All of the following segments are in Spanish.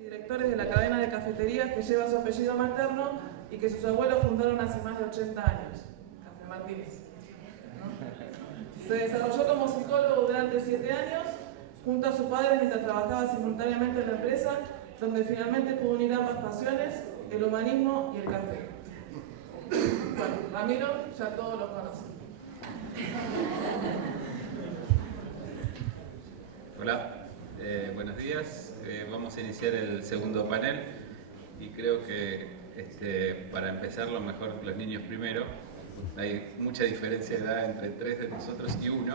Directores de la cadena de cafeterías que lleva su apellido materno y que sus abuelos fundaron hace más de 80 años, Café Martínez. Se desarrolló como psicólogo durante 7 años, junto a su padre mientras trabajaba simultáneamente en la empresa, donde finalmente pudo unir ambas pasiones, el humanismo y el café. Bueno, Ramiro ya todos lo conocen. Hola, buenos días. Vamos a iniciar el segundo panel y creo que para empezar lo mejor los niños primero. Hay mucha diferencia de edad entre 3 de nosotros y 1,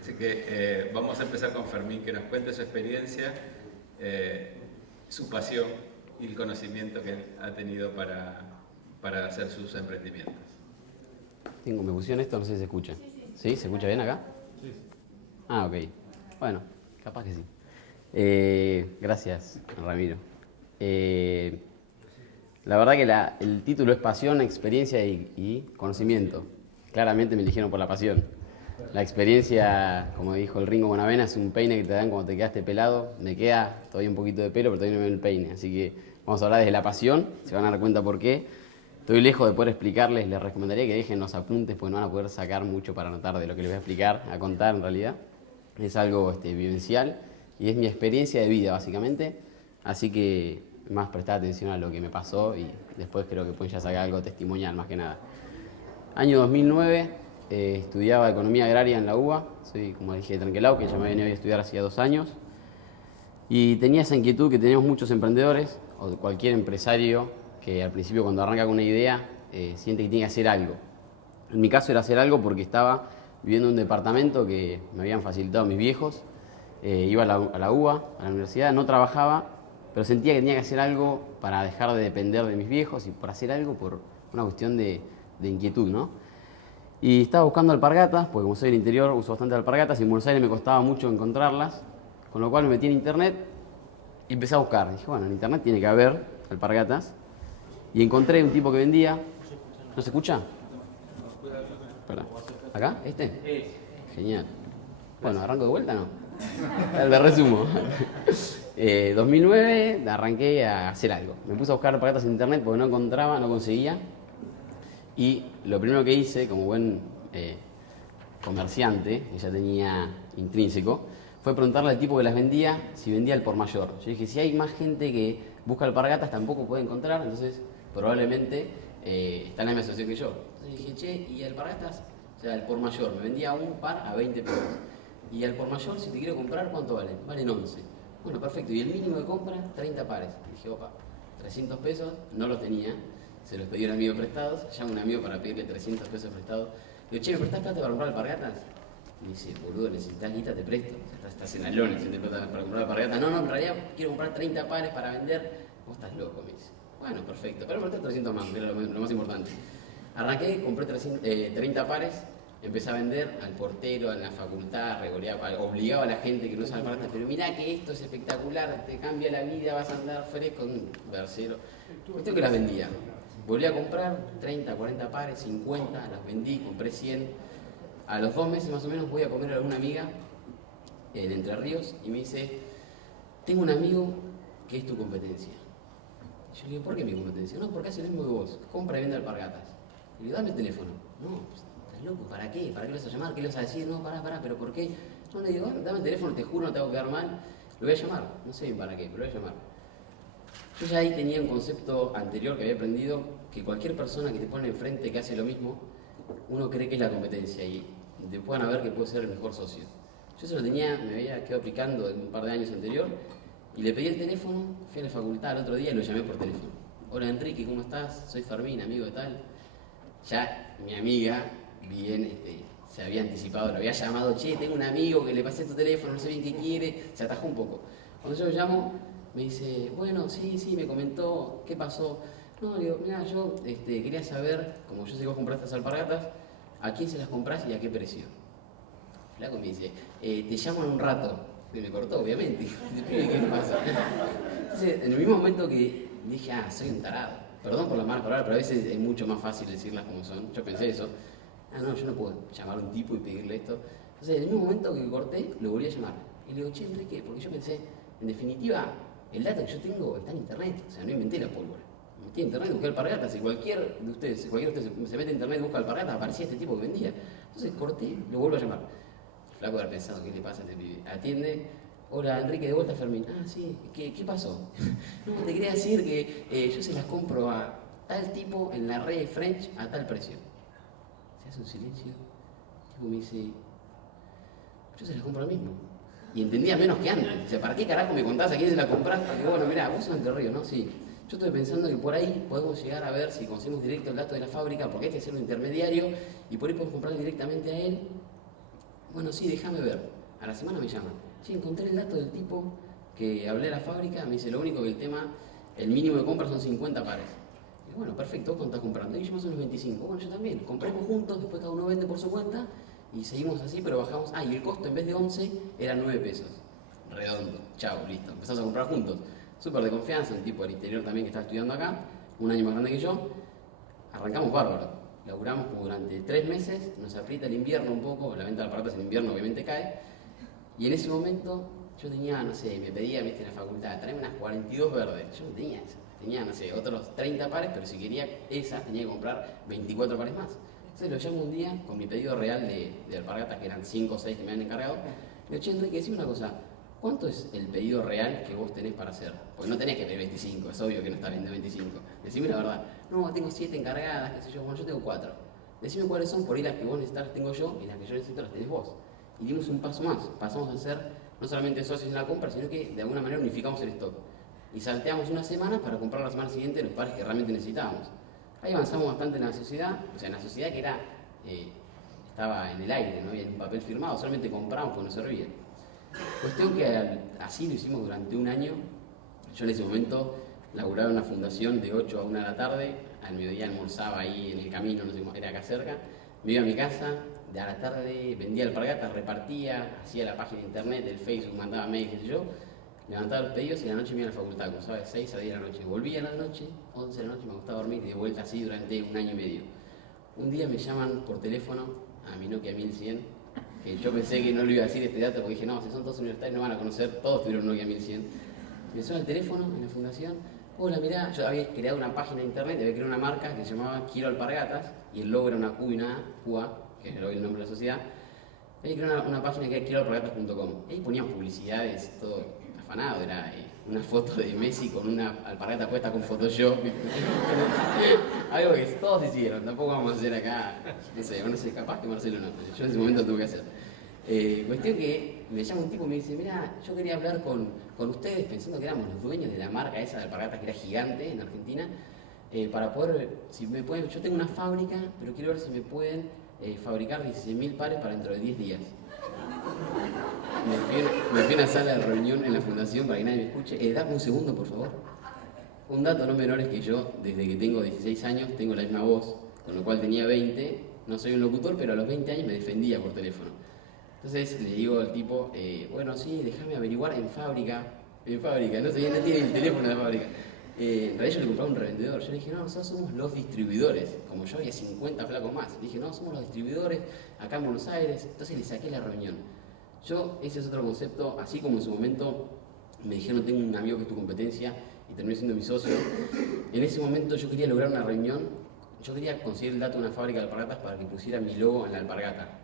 así que vamos a empezar con Fermín, que nos cuente su experiencia, su pasión y el conocimiento que él ha tenido para hacer sus emprendimientos. ¿Me pusieron esto? No sé si se escucha. ¿Sí? ¿Se escucha bien acá? Sí. Ah, ok. Bueno, capaz que sí. Gracias, Ramiro. La verdad que el título es Pasión, Experiencia y Conocimiento. Claramente me eligieron por la pasión. La experiencia, como dijo el Ringo Bonavena, es un peine que te dan cuando te quedaste pelado. Me queda todavía un poquito de pelo, pero todavía no me veo el peine. Así que vamos a hablar desde la pasión, se van a dar cuenta por qué. Estoy lejos de poder explicarles, les recomendaría que dejen los apuntes porque no van a poder sacar mucho para anotar de lo que les voy a explicar, a contar en realidad. Es algo vivencial y es mi experiencia de vida básicamente, así que más prestar atención a lo que me pasó y después creo que pueden ya sacar algo testimonial más que nada. Año 2009, estudiaba Economía Agraria en la UBA, soy como dije de Tranquilao, que ya me venía a estudiar hacía 2 años, y tenía esa inquietud que teníamos muchos emprendedores o cualquier empresario que al principio cuando arranca con una idea siente que tiene que hacer algo. En mi caso era hacer algo porque estaba viviendo en un departamento que me habían facilitado mis viejos, iba a la UBA, a la universidad, no trabajaba, pero sentía que tenía que hacer algo para dejar de depender de mis viejos y por hacer algo por una cuestión de inquietud, ¿no? Y estaba buscando alpargatas, porque como soy del interior uso bastante alpargatas y en Buenos Aires me costaba mucho encontrarlas, con lo cual me metí en internet y empecé a buscar. Dije, bueno, en internet tiene que haber alpargatas. Y encontré un tipo que vendía. ¿No se escucha? Espera. ¿Acá? ¿Este? Genial. Bueno, ¿arranco de vuelta o no? Le resumo. 2009 arranqué a hacer algo. Me puse a buscar alpargatas en internet porque no encontraba, no conseguía. Y lo primero que hice, como buen comerciante, que ya tenía intrínseco, fue preguntarle al tipo que las vendía si vendía el por mayor. Yo dije, si hay más gente que busca alpargatas tampoco puede encontrar, entonces probablemente está en la misma situación que yo. Entonces dije, che, y alpargatas, o sea, el por mayor, me vendía un par a 20 pesos. Y al por mayor, si te quiero comprar, ¿cuánto valen? Valen 11. Bueno, perfecto, y el mínimo de compra, 30 pares. Dije, opa, 300 pesos, no los tenía, se los pedí a un amigo prestados, llamo a un amigo para pedirle 300 pesos prestados. Digo, che, ¿me prestás plata para comprar alpargatas? Me dice, boludo, necesitas guita, te presto. Estás en Alón, necesitas plata para comprar alpargatas. No, en realidad quiero comprar 30 pares para vender. Vos estás loco, me dice. Bueno, perfecto, pero me presté 300 más, que era lo más importante. Arranqué, compré 30 pares, empecé a vender al portero, en la facultad, obligaba a la gente que no usa alpargatas, pero mirá que esto es espectacular, te cambia la vida, vas a andar fresco, un versero. Cuestión que las vendía. Volví a comprar 30, 40 pares, 50, las vendí, compré 100. A los 2 meses más o menos voy a comer a alguna amiga de Entre Ríos y me dice, tengo un amigo que es tu competencia. Yo le digo, ¿por qué mi competencia? No, porque hace lo mismo que vos, compra y vende alpargatas. Le digo, dame el teléfono. No, pues, estás loco, ¿para qué? ¿Para qué lo vas a llamar? ¿Qué le vas a decir? No, pará, ¿pero por qué? No, le digo, dame el teléfono, te juro, no te hago quedar mal. Lo voy a llamar, no sé bien para qué, pero lo voy a llamar. Yo ya ahí tenía un concepto anterior que había aprendido, que cualquier persona que te pone enfrente que hace lo mismo, uno cree que es la competencia y te puedan ver que puede ser el mejor socio. Yo eso lo tenía, me había quedado aplicando en un par de años anterior y le pedí el teléfono, fui a la facultad el otro día y lo llamé por teléfono. Hola Enrique, ¿cómo estás? Soy Fermín, amigo de tal. Ya mi amiga, bien, se había anticipado, lo había llamado, che, tengo un amigo que le pasé tu teléfono, no sé bien qué quiere, se atajó un poco. Cuando yo lo llamo, me dice, bueno, sí, me comentó, ¿qué pasó? No, le digo, mira, yo quería saber, como yo sé que vos compraste estas alpargatas, ¿a quién se las comprás y a qué precio? Flaco me dice, te llamo en un rato. Y me cortó, obviamente. ¿Qué me pasa? Entonces, en el mismo momento que dije, soy un tarado. Perdón por las malas palabras, pero a veces es mucho más fácil decirlas como son. Yo pensé eso. No, yo no puedo llamar a un tipo y pedirle esto. Entonces, en el mismo momento que corté, lo volví a llamar. Y le digo, che, Enrique, porque yo pensé, en definitiva, el dato que yo tengo está en internet, o sea, no inventé la pólvora. Me metí en internet, busqué alpargatas, y cualquier de ustedes se mete en internet y busca alpargatas, aparecía este tipo que vendía. Entonces corté, lo vuelvo a llamar. El flaco haber pensado, ¿qué le pasa a este pibe? Atiende, hola Enrique, de vuelta Fermín. Ah, sí, ¿qué pasó? No, te quería decir que yo se las compro a tal tipo en la red French a tal precio. Se hace un silencio, el tipo me dice, yo se las compro ahora mismo. Y entendía menos que antes. O sea, ¿para qué carajo me contás a quién se la compras? Porque bueno, mirá, vos sos Entre Ríos, ¿no? Sí. Yo estoy pensando que por ahí podemos llegar a ver si conseguimos directo el dato de la fábrica, porque hay que hacer un intermediario y por ahí podemos comprar directamente a él. Bueno, sí, déjame ver. A la semana me llaman. Sí, encontré el dato del tipo que hablé a la fábrica, me dice lo único que el mínimo de compra son 50 pares. Y bueno, perfecto, ¿cuánto estás comprando? Y yo más o menos 25. Bueno, yo también. Compramos juntos, después cada uno vende por su cuenta y seguimos así, pero bajamos. Ah, y el costo en vez de 11 era 9 pesos. Redondo. Chao, listo. Empezamos a comprar juntos. Súper de confianza, un tipo del interior también que está estudiando acá, un año más grande que yo. Arrancamos bárbaro. Laburamos como durante 3 meses, nos aprieta el invierno un poco, la venta de aparatos en invierno obviamente cae. Y en ese momento yo tenía, no sé, me pedía, viste, en la facultad, traeme unas 42 verdes. Yo no tenía esas. Tenía, no sé, otros 30 pares, pero si quería esas tenía que comprar 24 pares más. Entonces lo llamo un día con mi pedido real de alpargatas, que eran 5 o 6 que me habían encargado. Le digo, che, Enrique, decime una cosa, ¿cuánto es el pedido real que vos tenés para hacer? Porque no tenés que pedir 25, es obvio que no está vendiendo 25. Decime la verdad. No, tengo 7 encargadas, qué sé yo, bueno, yo tengo 4. Decime cuáles son, por ahí las que vos necesitas tengo yo y las que yo necesito las tenés vos. Y dimos un paso más, pasamos a ser no solamente socios en la compra, sino que de alguna manera unificamos el stock. Y salteamos una semana para comprar la semana siguiente los pares que realmente necesitábamos. Ahí avanzamos bastante en la sociedad, o sea, en la sociedad que era, estaba en el aire, no había un papel firmado, solamente compramos porque nos servía. Cuestión que así lo hicimos durante un año. Yo en ese momento laburaba en una fundación de 8 a 1 de la tarde, al mediodía almorzaba ahí en el camino, no sé cómo, era acá cerca, me iba a mi casa, de a la tarde vendía alpargatas, repartía, hacía la página de internet, el Facebook, mandaba mails, qué sé yo, levantaba los pedidos y a la noche me iba a la facultad, como sabes, 6 a 10 de la noche. Volvía a la noche, 11 de la noche, me gustaba dormir y de vuelta así durante un año y medio. Un día me llaman por teléfono a mi Nokia 1100, que yo pensé que no le iba a decir este dato porque dije, no, si son todos universitarios no van a conocer, todos tuvieron un Nokia 1100. Me suena el teléfono en la fundación, hola, mirá, yo había creado una página de internet, había creado una marca que se llamaba Quiero Alpargatas, y el logo era una Q y una A, QA, que es el nombre de la sociedad. Había creado una página que era quieroalpargatas.com. Ahí ponían publicidades, todo afanado, era una foto de Messi con una alpargata puesta con Photoshop. Algo que todos hicieron, tampoco vamos a hacer acá, no sé, capaz que Marcelo no, yo en ese momento tuve que hacer. Cuestión que me llama un tipo y me dice, mira, yo quería hablar con ustedes pensando que éramos los dueños de la marca esa de alpargatas que era gigante en Argentina, para poder, si me pueden, yo tengo una fábrica, pero quiero ver si me pueden fabricar 16.000 pares para dentro de 10 días. Me fui a una sala de reunión en la fundación para que nadie me escuche. Dame un segundo, por favor. Un dato no menor es que yo, desde que tengo 16 años, tengo la misma voz, con lo cual tenía 20, no soy un locutor, pero a los 20 años me defendía por teléfono. Entonces le digo al tipo, bueno, sí, déjame averiguar en fábrica, no sé, no tiene el teléfono de la fábrica. En realidad yo le compraba un revendedor, yo le dije, no, nosotros somos los distribuidores, como yo había 50 flacos más, le dije, no, somos los distribuidores acá en Buenos Aires, entonces le saqué la reunión. Ese es otro concepto, así como en su momento me dijeron, tengo un amigo que es tu competencia y terminó siendo mi socio, en ese momento yo quería lograr una reunión, yo quería conseguir el dato de una fábrica de alpargatas para que pusiera mi logo en la alpargata.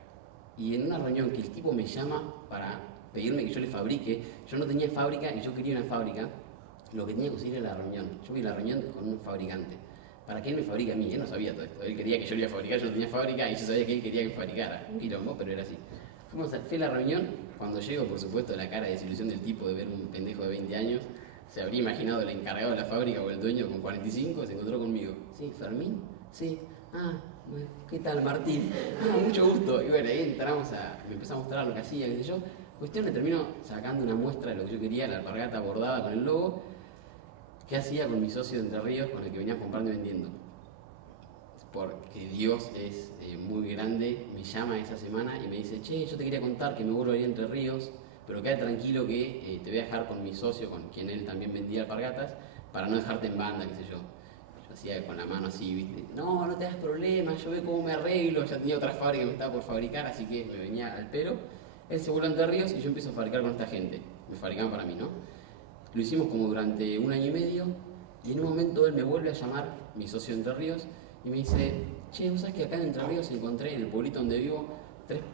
Y en una reunión que el tipo me llama para pedirme que yo le fabrique, yo no tenía fábrica y yo quería una fábrica, lo que tenía que conseguir era la reunión. Yo fui a la reunión con un fabricante, para que él me fabrique a mí, él no sabía todo esto, él quería que yo le iba a fabricar, yo no tenía fábrica y yo sabía que él quería que fabricara, un quilombo, pero era así. Fui a la reunión, cuando llego, por supuesto, la cara de desilusión del tipo de ver un pendejo de 20 años, se habría imaginado el encargado de la fábrica o el dueño con 45, se encontró conmigo. Sí, Fermín, sí, ¿qué tal Martín? Mucho gusto. Y bueno, ahí me empezó a mostrar lo que hacía, qué sé yo. Cuestión, le termino sacando una muestra de lo que yo quería, la alpargata bordada con el logo, que hacía con mi socio de Entre Ríos, con el que venía comprando y vendiendo. Porque Dios es muy grande, me llama esa semana y me dice, che, yo te quería contar que me vuelvo a ir a Entre Ríos, pero quédate tranquilo que te voy a dejar con mi socio, con quien él también vendía alpargatas, para no dejarte en banda, qué sé yo. Yo hacía con la mano así, ¿viste? No te das problemas, yo veo cómo me arreglo, ya tenía otra fábrica que me estaba por fabricar, así que me venía al pelo. Él se vuelve a Entre Ríos y yo empiezo a fabricar con esta gente. Me fabricaban para mí, ¿no? Lo hicimos como durante 1 año y medio y en un momento él me vuelve a llamar, mi socio de Entre Ríos, y me dice, che, ¿vos sabés que acá en Entre Ríos encontré en el pueblito donde vivo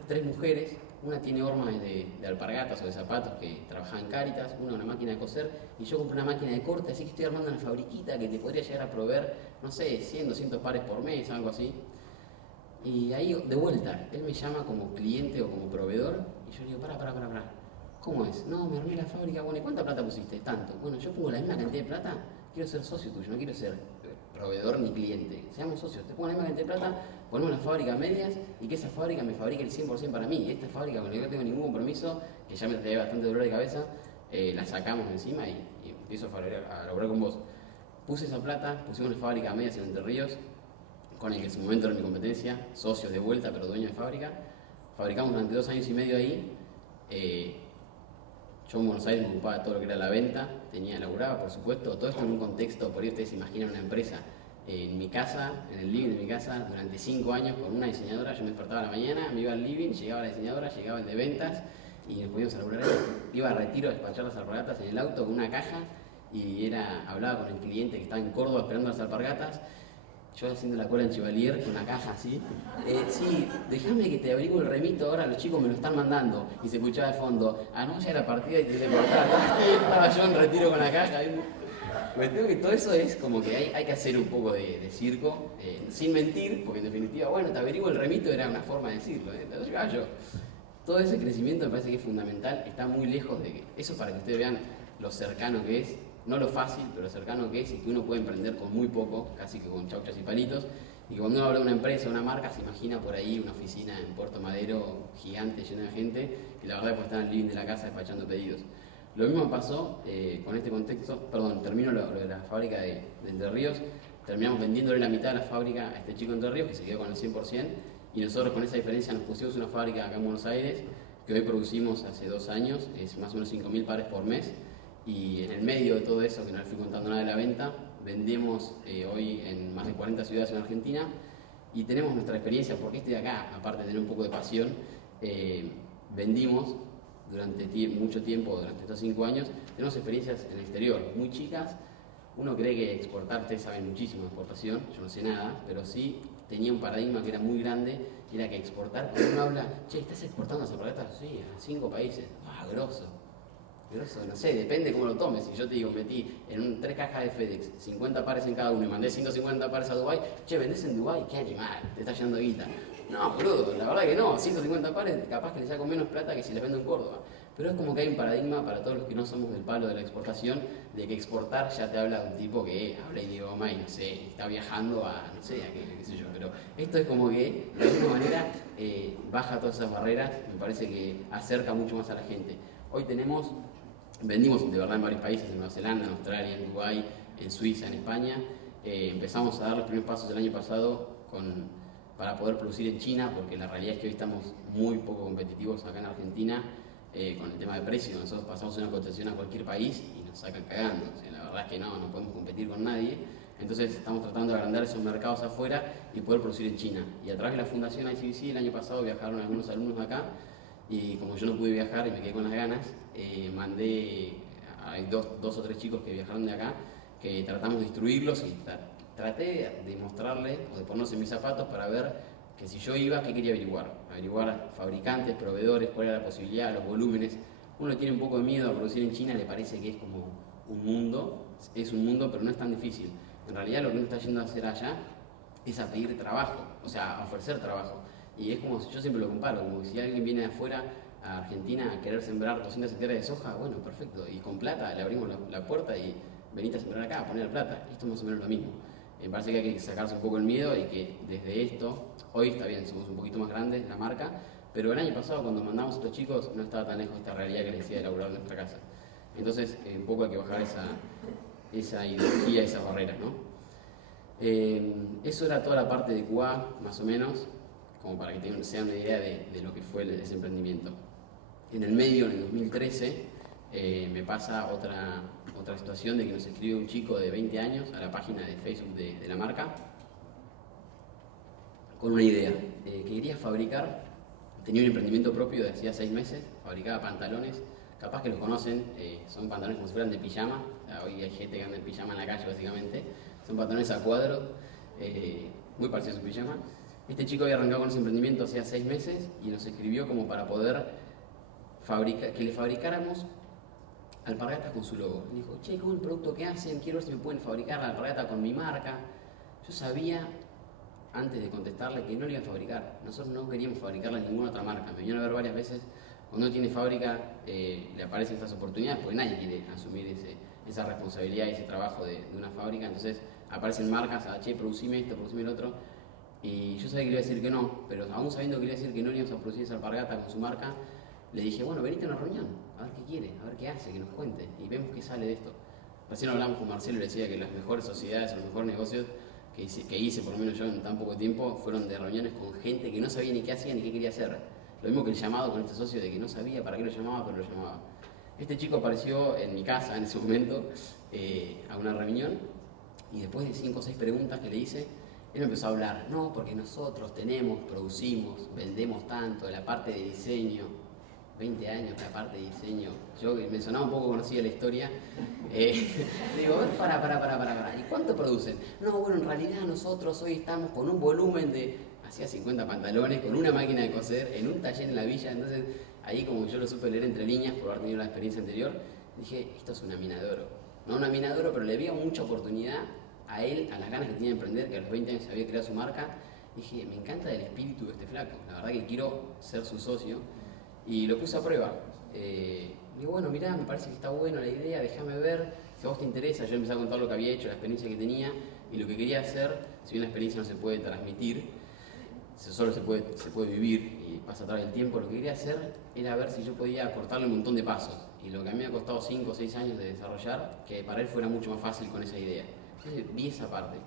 tres mujeres? Una tiene hormas de alpargatas o de zapatos que trabajaba en Cáritas, una máquina de coser, y yo compré una máquina de corte, así que estoy armando una fabriquita que te podría llegar a proveer, no sé, 100, 200 pares por mes, algo así. Y ahí, de vuelta, él me llama como cliente o como proveedor, y yo le digo, pará. ¿Cómo es? No, me armé la fábrica, bueno, ¿y cuánta plata pusiste? Tanto. Bueno, yo pongo la misma cantidad de plata, quiero ser socio tuyo, no quiero ser proveedor ni cliente. Seamos socios, te pongo la misma cantidad de plata, ponemos la fábrica a medias y que esa fábrica me fabrique el 100% para mí. Esta fábrica con la que no tengo ningún compromiso, que ya me trae bastante dolor de cabeza, la sacamos encima y empiezo a lograr con vos. Puse esa plata, pusimos la fábrica a medias en Entre Ríos, con el que en su momento era mi competencia, socios de vuelta, pero dueño de fábrica. Fabricamos durante 2 años y medio ahí. Yo en Buenos Aires me ocupaba de todo lo que era la venta, laburaba, por supuesto, todo esto en un contexto, por ahí ustedes se imaginan una empresa en mi casa, en el living de mi casa, durante 5 años con una diseñadora. Yo me despertaba a la mañana, me iba al living, llegaba la diseñadora, llegaba el de ventas y nos poníamos a laburar ahí. Iba a Retiro a despachar las alpargatas en el auto con una caja y hablaba con el cliente que estaba en Córdoba esperando las alpargatas. Yo haciendo la cola en Chevalier con la caja así. Sí, déjame que te averigüe el remito, ahora los chicos me lo están mandando. Y se escuchaba de fondo, anuncia la partida y te cortaba. Estaba yo en Retiro con la caja. Me tengo que todo eso es como que hay que hacer un poco de circo, sin mentir, porque en definitiva, bueno, te averiguo el remito era una forma de decirlo. Te lo llevaba yo. Todo ese crecimiento me parece que es fundamental, está muy lejos de que, eso para que ustedes vean lo cercano que es, no lo fácil, pero lo cercano que es y que uno puede emprender con muy poco, casi que con chauchas y palitos, y que cuando uno habla de una empresa, una marca, se imagina por ahí una oficina en Puerto Madero gigante, llena de gente, que la verdad es que está en el living de la casa despachando pedidos. Lo mismo pasó con este contexto, termino lo de la fábrica de Entre Ríos, terminamos vendiéndole la mitad de la fábrica a este chico de Entre Ríos, que se quedó con el 100%, y nosotros con esa diferencia nos pusimos una fábrica acá en Buenos Aires, que hoy producimos hace 2 años, es más o menos 5.000 pares por mes, y en el medio de todo eso, que no les fui contando nada de la venta, vendemos hoy en más de 40 ciudades en Argentina, y tenemos nuestra experiencia, porque de acá, aparte de tener un poco de pasión, vendimos durante mucho tiempo, durante estos 5 años, tenemos experiencias en el exterior, muy chicas. Uno cree que exportar, ustedes saben muchísimo de exportación, yo no sé nada, pero sí tenía un paradigma que era muy grande, que era que exportar, cuando uno habla, che, ¿estás exportando las alpargatas? Sí, a 5 países, grosso, no sé, depende cómo lo tomes. Si yo te digo, metí en 3 cajas de FedEx, 50 pares en cada uno y mandé 150 pares a Dubái, che, ¿vendés en Dubái? ¡Qué animal! Te está yendo guita. No, boludo, la verdad que no, 150 pares capaz que le saco menos plata que si les vendo en Córdoba. Pero es como que hay un paradigma para todos los que no somos del palo de la exportación, de que exportar ya te habla de un tipo que habla idioma y no sé, está viajando a, no sé, a qué sé yo. Pero esto es como que de alguna manera baja todas esas barreras, me parece que acerca mucho más a la gente. Hoy vendimos de verdad en varios países, en Nueva Zelanda, en Australia, en Dubái, en Suiza, en España. Empezamos a dar los primeros pasos el año pasado para poder producir en China, porque la realidad es que hoy estamos muy poco competitivos acá en Argentina con el tema de precios. Nosotros pasamos una cotización a cualquier país y nos sacan cagando. O sea, la verdad es que no podemos competir con nadie. Entonces estamos tratando de agrandar esos mercados afuera y poder producir en China. Y a través de la Fundación ICBC el año pasado viajaron algunos alumnos acá y como yo no pude viajar y me quedé con las ganas, hay dos o tres chicos que viajaron de acá, que tratamos de instruirlos y traté de mostrarles o de ponernos en mis zapatos para ver que si yo iba, ¿qué quería averiguar fabricantes, proveedores, cuál era la posibilidad, los volúmenes. Uno tiene un poco de miedo a producir en China, le parece que es como un mundo, pero no es tan difícil. En realidad lo que uno está yendo a hacer allá es a pedir trabajo, o sea, a ofrecer trabajo. Y es como, yo siempre lo comparo, como si alguien viene de afuera a Argentina a querer sembrar 200 hectáreas de soja, bueno, perfecto, y con plata le abrimos la puerta y venite a sembrar acá, a poner la plata. Esto es más o menos lo mismo. Me parece que hay que sacarse un poco el miedo y que desde esto, hoy está bien, somos un poquito más grandes, la marca, pero el año pasado cuando mandamos a estos chicos no estaba tan lejos de esta realidad que les decía de laburar en nuestra casa. Entonces, un poco hay que bajar esa ideología, esas barreras, ¿no? Eso era toda la parte de QA, más o menos, como para que se den una idea de lo que fue ese emprendimiento. En el medio, en el 2013, me pasa otra situación de que nos escribe un chico de 20 años a la página de Facebook de la marca con una idea, que quería fabricar, tenía un emprendimiento propio de hacía 6 meses, fabricaba pantalones capaz que los conocen, son pantalones como si fueran de pijama. Hoy hay gente que anda en pijama en la calle básicamente. Son pantalones a cuadros, muy parecidos a su pijama. Este chico había arrancado con ese emprendimiento hacía 6 meses y nos escribió como para poder que le fabricáramos alpargatas con su logo. Me dijo, che, ¿cómo el producto que hacen? Quiero ver si me pueden fabricar la alpargata con mi marca. Yo sabía, antes de contestarle, que no le iban a fabricar. Nosotros no queríamos fabricarla en ninguna otra marca. Me vinieron a ver varias veces. Cuando uno tiene fábrica, le aparecen estas oportunidades, porque nadie quiere asumir esa responsabilidad y ese trabajo de una fábrica. Entonces aparecen marcas, che, producime esto, producime el otro. Y yo sabía que le iba a decir que no, pero aún sabiendo que le iba a decir que no le íbamos a producir esa alpargata con su marca, le dije, bueno, venite a una reunión, a ver qué quiere, a ver qué hace, que nos cuente, y vemos qué sale de esto. Recién hablamos con Marcelo y le decía que las mejores sociedades o los mejores negocios que hice, por lo menos yo en tan poco tiempo, fueron de reuniones con gente que no sabía ni qué hacía ni qué quería hacer. Lo mismo que el llamado con este socio de que no sabía para qué lo llamaba, pero lo llamaba. Este chico apareció en mi casa en ese momento a una reunión y después de 5 o 6 preguntas que le hice, él me empezó a hablar, no, porque nosotros producimos, vendemos tanto, la parte de diseño, 20 años la parte de diseño, yo que me sonaba un poco conocida la historia, digo, para, ¿y cuánto producen? No, bueno, en realidad nosotros hoy estamos con un volumen de, hacía 50 pantalones, con una máquina de coser, en un taller en la villa, entonces ahí como yo lo supe leer entre líneas por haber tenido la experiencia anterior, dije, esto es una mina de oro. No una mina de oro, pero le veía mucha oportunidad a él, a las ganas que tenía de emprender, que a los 20 años había creado su marca. Dije, me encanta el espíritu de este flaco, la verdad que quiero ser su socio. Y lo puse a prueba. Digo, bueno, mirá, me parece que está buena la idea, déjame ver, si a vos te interesa. Yo empecé a contar lo que había hecho, la experiencia que tenía y lo que quería hacer. Si bien la experiencia no se puede transmitir, solo se puede vivir y pasa a través del tiempo, lo que quería hacer era ver si yo podía cortarle un montón de pasos. Y lo que a mí me ha costado 5 o 6 años de desarrollar, que para él fuera mucho más fácil con esa idea. Entonces vi esa parte.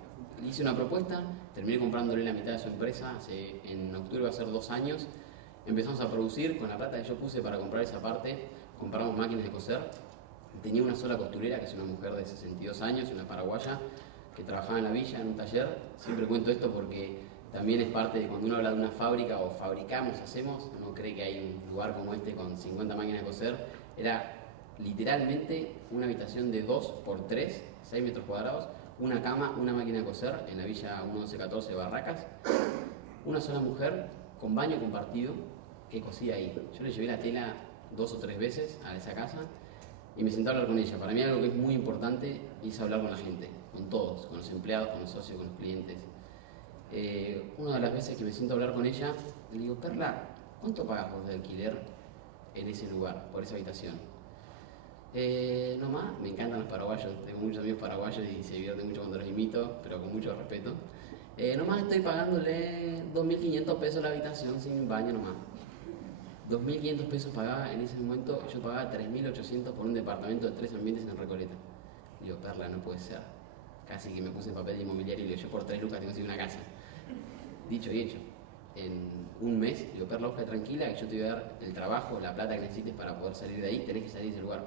Le hice una propuesta, terminé comprándole la mitad de su empresa, en octubre va a ser 2 años. Empezamos a producir con la plata que yo puse para comprar esa parte, compramos máquinas de coser. Tenía una sola costurera, que es una mujer de 62 años, una paraguaya, que trabajaba en la villa, en un taller. Siempre cuento esto porque también es parte de cuando uno habla de una fábrica o fabricamos, hacemos, no cree que hay un lugar como este con 50 máquinas de coser. Era literalmente una habitación de 2 por 3, 6 metros cuadrados, una cama, una máquina de coser en la villa 1114 Barracas, una sola mujer con baño compartido que cosía ahí. Yo le llevé la tela 2 o 3 veces a esa casa y me senté a hablar con ella. Para mí algo que es muy importante es hablar con la gente, con todos, con los empleados, con los socios, con los clientes. Una de las veces que me siento a hablar con ella, le digo, Perla, ¿cuánto pagas vos de alquiler en ese lugar, por esa habitación? No más, me encantan los paraguayos, tengo muchos amigos paraguayos y se divierten mucho cuando los imito, pero con mucho respeto. Nomás estoy pagándole 2.500 pesos la habitación sin baño nomás. 2.500 pesos pagaba en ese momento, yo pagaba 3.800 por un departamento de 3 ambientes en Recoleta. Digo, Perla, no puede ser. Casi que me puse en papel de inmobiliario y le digo, yo por 3 lucas te consigo una casa. Dicho y hecho. En un mes, digo, Perla, busca tranquila, que yo te voy a dar el trabajo, la plata que necesites para poder salir de ahí, tenés que salir de ese lugar.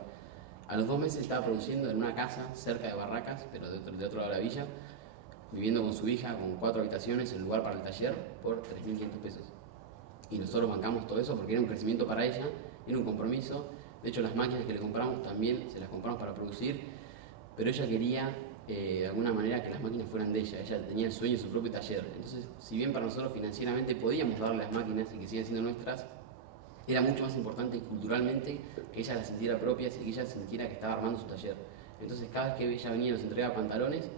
A los 2 meses estaba produciendo en una casa cerca de Barracas, pero de otro lado de la villa, viviendo con su hija, con 4 habitaciones, el lugar para el taller, por 3.500 pesos. Y nosotros bancamos todo eso porque era un crecimiento para ella, era un compromiso. De hecho, las máquinas que le compramos también se las compramos para producir, pero ella quería de alguna manera que las máquinas fueran de ella. Ella tenía el sueño de su propio taller. Entonces, si bien para nosotros financieramente podíamos darle las máquinas y que sigan siendo nuestras, era mucho más importante culturalmente que ella las sintiera propias y que ella sintiera que estaba armando su taller. Entonces, cada vez que ella venía y nos entregaba pantalones,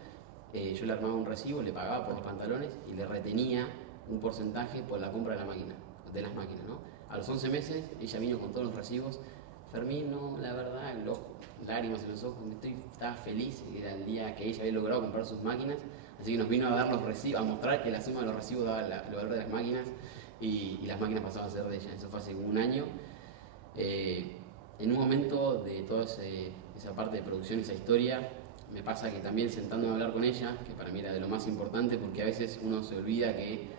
yo le armaba un recibo, le pagaba por los pantalones y le retenía un porcentaje por la compra de las máquinas, ¿no? A los 11 meses ella vino con todos los recibos. Fermín, no, la verdad, lágrimas en los ojos, estaba feliz, era el día que ella había logrado comprar sus máquinas, así que nos vino a dar los recibos, a mostrar que la suma de los recibos daba el valor de las máquinas y las máquinas pasaban a ser de ella. Eso fue hace un año. En un momento de toda esa parte de producción, esa historia, me pasa que también sentándome a hablar con ella, que para mí era de lo más importante, porque a veces uno se olvida que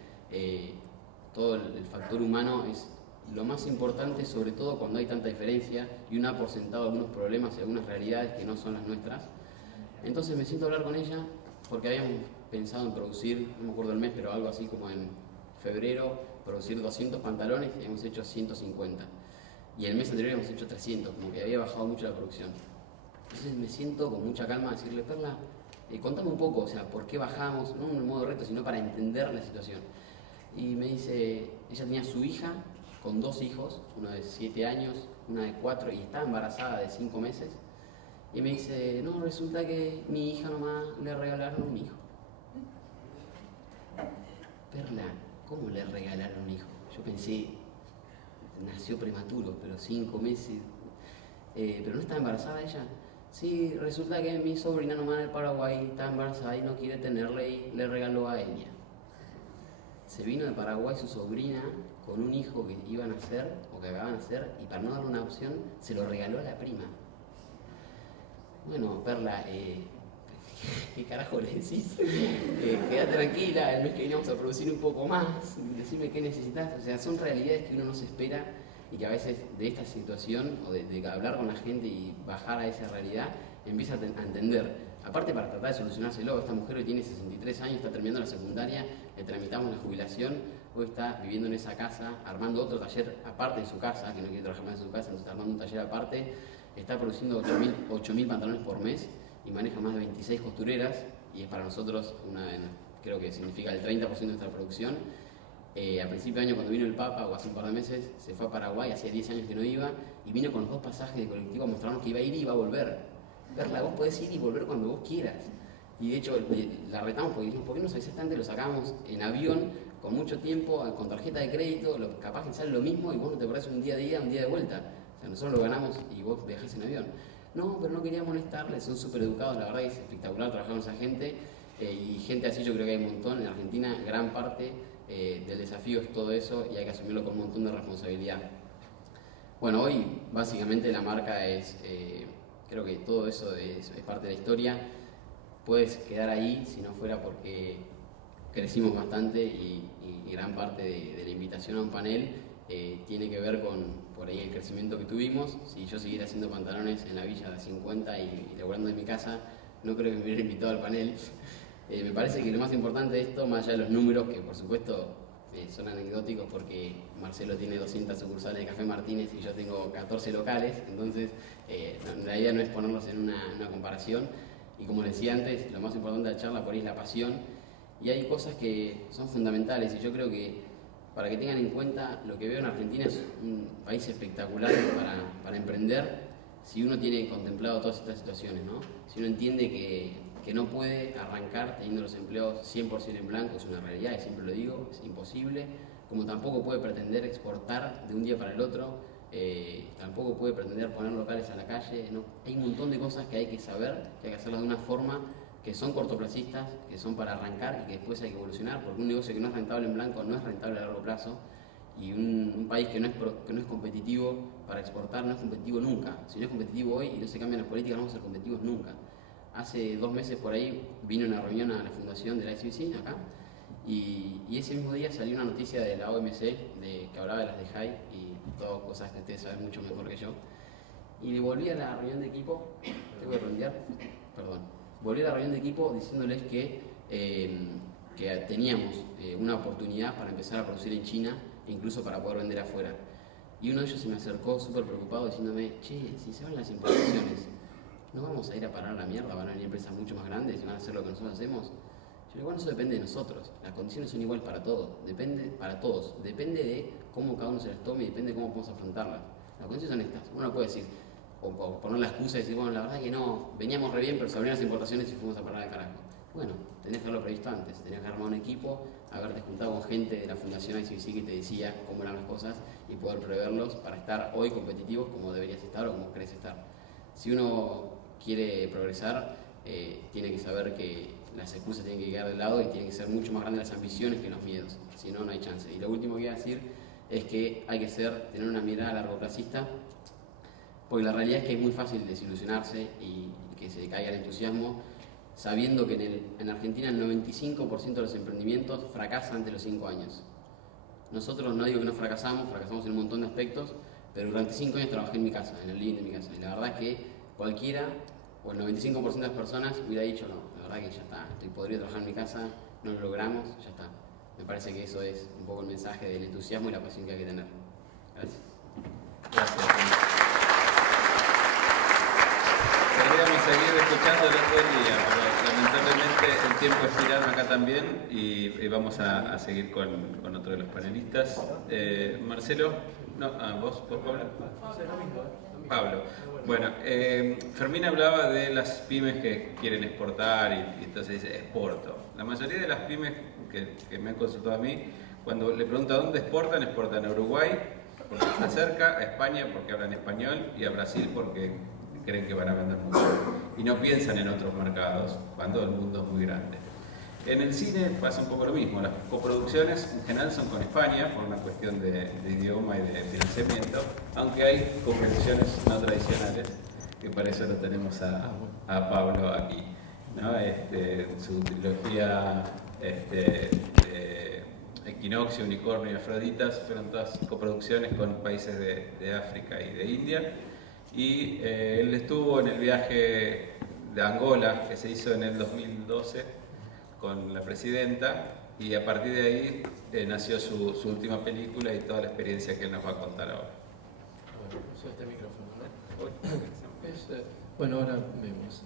todo el factor humano es lo más importante, sobre todo cuando hay tanta diferencia y uno ha por sentado algunos problemas y algunas realidades que no son las nuestras. Entonces me siento a hablar con ella porque habíamos pensado en producir, no me acuerdo el mes, pero algo así como en febrero, producir 200 pantalones y hemos hecho 150. y el mes anterior habíamos hecho 300, como que había bajado mucho la producción. Entonces me siento con mucha calma a decirle, Perla, contame un poco, o sea, por qué bajamos, no en modo reto, sino para entender la situación. Y me dice, ella tenía su hija con 2 hijos, uno de 7 años, una de 4, y estaba embarazada de 5 meses. Y me dice, no, resulta que mi hija nomás le regalaron un hijo. Perla, ¿cómo le regalaron un hijo? Yo pensé, nació prematuro, pero 5 meses. ¿Pero no estaba embarazada ella? Sí, resulta que mi sobrina nomás del Paraguay está embarazada y no quiere tenerle y le regaló a ella. Se vino de Paraguay su sobrina con un hijo que iban a hacer o que acababan de hacer, y para no darle una opción se lo regaló a la prima. Bueno, Perla, ¿qué carajo le decís? Quédate tranquila, el mes que viene vamos a producir un poco más, decime qué necesitas. O sea, son realidades que uno no se espera y que a veces de esta situación o de hablar con la gente y bajar a esa realidad empieza a entender. Aparte, para tratar de solucionárselo, esta mujer hoy tiene 63 años, está terminando la secundaria, le tramitamos la jubilación, hoy está viviendo en esa casa, armando otro taller aparte de su casa, que no quiere trabajar más en su casa, entonces está armando un taller aparte, está produciendo 8.000 pantalones por mes y maneja más de 26 costureras, y es para nosotros creo que significa el 30% de nuestra producción. A principio de año, cuando vino el Papa, o hace un par de meses, se fue a Paraguay, hacía 10 años que no iba, y vino con los 2 pasajes de colectivo a mostrarnos que iba a ir y iba a volver. Perla, vos podés ir y volver cuando vos quieras. Y de hecho la retamos porque dijimos, ¿por qué nos avisaste antes? Lo sacamos en avión, con mucho tiempo, con tarjeta de crédito, capaz que sale lo mismo y vos no te perdés un día de ida, un día de vuelta. O sea, nosotros lo ganamos y vos viajás en avión. No, pero no quería molestarles, son súper educados, la verdad es espectacular trabajar con esa gente. Y gente así yo creo que hay un montón. En Argentina gran parte del desafío es todo eso y hay que asumirlo con un montón de responsabilidad. Bueno, hoy básicamente la marca es... creo que todo eso es parte de la historia. Puedes quedar ahí si no fuera porque crecimos bastante y gran parte de la invitación a un panel tiene que ver con por ahí el crecimiento que tuvimos. Si yo siguiera haciendo pantalones en la villa de 50 y laburando en mi casa, no creo que me hubiera invitado al panel. Me parece que lo más importante de esto, más allá de los números, que por supuesto son anecdóticos porque Marcelo tiene 200 sucursales de Café Martínez y yo tengo 14 locales, entonces la idea no es ponerlos en una comparación. Y como decía antes, lo más importante de la charla por ahí es la pasión, y hay cosas que son fundamentales y yo creo que para que tengan en cuenta, lo que veo en Argentina es un país espectacular para emprender si uno tiene contemplado todas estas situaciones, ¿no? Si uno entiende que no puede arrancar teniendo los empleos 100% en blanco, es una realidad y siempre lo digo, es imposible, como tampoco puede pretender exportar de un día para el otro, tampoco puede pretender poner locales a la calle, ¿no? Hay un montón de cosas que hay que saber, que hay que hacerlas de una forma que son cortoplacistas, que son para arrancar y que después hay que evolucionar, porque un negocio que no es rentable en blanco no es rentable a largo plazo, y un país que no es competitivo para exportar no es competitivo nunca. Si no es competitivo hoy y no se cambian las políticas, no vamos a ser competitivos nunca. Hace 2 meses por ahí vino una reunión a la fundación de la ICBC acá, y ese mismo día salió una noticia de la OMC que hablaba de las de High y todas cosas que ustedes saben mucho mejor que yo. Y volví a la reunión de equipo, tengo que redondear, perdón. Volví a la reunión de equipo diciéndoles que teníamos una oportunidad para empezar a producir en China e incluso para poder vender afuera. Y uno de ellos se me acercó súper preocupado diciéndome, che, si se van las importaciones, ¿no vamos a ir a parar a la mierda? ¿Van a venir empresas mucho más grandes y van a hacer lo que nosotros hacemos? Yo digo, bueno, eso depende de nosotros. Las condiciones son igual para todos, para todos. Depende de cómo cada uno se las tome y depende de cómo podemos afrontarlas. Las condiciones son estas. Uno puede decir, o poner la excusa y decir, bueno, la verdad que no, veníamos re bien, pero se abrieron las importaciones y fuimos a parar al carajo. Bueno, tenés que haberlo previsto antes, tenés que armar un equipo, haberte juntado con gente de la Fundación ICBC que te decía cómo eran las cosas y poder preverlos para estar hoy competitivos como deberías estar o como querés estar. Si uno quiere progresar, tiene que saber que las excusas tienen que quedar de lado y tienen que ser mucho más grandes las ambiciones que los miedos, si no, no hay chance. Y lo último que voy a decir es que hay que tener una mirada largoplacista, porque la realidad es que es muy fácil desilusionarse y que se caiga el entusiasmo, sabiendo que en Argentina el 95% de los emprendimientos fracasan ante los 5 años. Nosotros no digo que no fracasamos en un montón de aspectos, pero durante 5 años trabajé en mi casa, en el living de mi casa, y la verdad es que cualquiera, o el 95% de las personas hubiera dicho, no, la verdad que ya está, podría trabajar en mi casa, no lo logramos, ya está. Me parece que eso es un poco el mensaje del entusiasmo y la pasión que hay que tener. Gracias. Gracias. Podríamos seguir escuchándolo todo el día, pero lamentablemente el tiempo es tirano acá también y vamos a seguir con otro de los panelistas. Marcelo, no, vos Pablo. Pablo. Bueno, Fermín hablaba de las pymes que quieren exportar y entonces dice, exporto. La mayoría de las pymes que me han consultado a mí, cuando le pregunto a dónde exportan a Uruguay, porque está cerca, a España porque hablan español y a Brasil porque creen que van a vender mucho. Y no piensan en otros mercados, cuando el mundo es muy grande. En el cine pasa un poco lo mismo, las coproducciones en general son con España por una cuestión de idioma y de financiamiento, aunque hay coproducciones no tradicionales, que para eso lo tenemos a Pablo aquí, ¿no? Su trilogía Equinoccio, Unicornio y Afroditas fueron todas coproducciones con países de África y de India, y él estuvo en el viaje de Angola que se hizo en el 2012 con la presidenta, y a partir de ahí nació su última película y toda la experiencia que él nos va a contar ahora. Bueno, uso este micrófono, ¿no? Bueno, ahora vemos.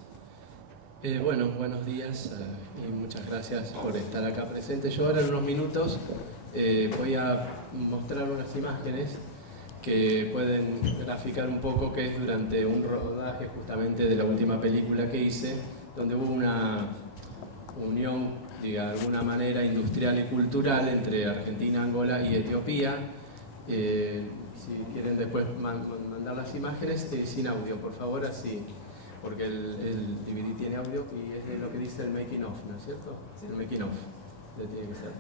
Bueno, buenos días y muchas gracias por estar acá presente. Yo ahora en unos minutos voy a mostrar unas imágenes que pueden graficar un poco qué es durante un rodaje justamente de la última película que hice, donde hubo una unión, de alguna manera, industrial y cultural entre Argentina, Angola y Etiopía. Si quieren después mandar las imágenes sin audio, por favor, así, porque el DVD tiene audio y es de lo que dice el making of, ¿no es cierto? El making of, tiene que ser.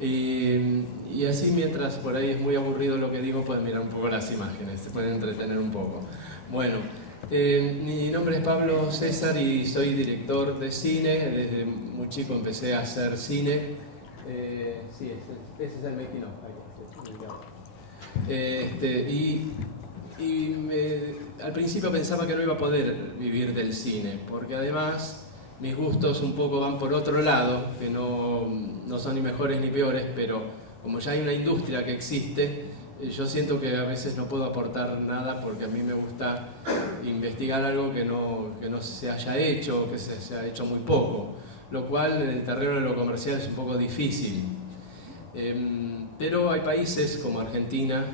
Y así, mientras por ahí es muy aburrido lo que digo, pueden mirar un poco las imágenes, se pueden entretener un poco. Bueno. Mi nombre es Pablo César y soy director de cine. Desde muy chico empecé a hacer cine. Sí, ese es el making of. Al principio pensaba que no iba a poder vivir del cine, porque además mis gustos un poco van por otro lado, que no son ni mejores ni peores, pero como ya hay una industria que existe, yo siento que a veces no puedo aportar nada porque a mí me gusta investigar algo que no se haya hecho, que se ha hecho muy poco, lo cual en el terreno de lo comercial es un poco difícil. Pero hay países como Argentina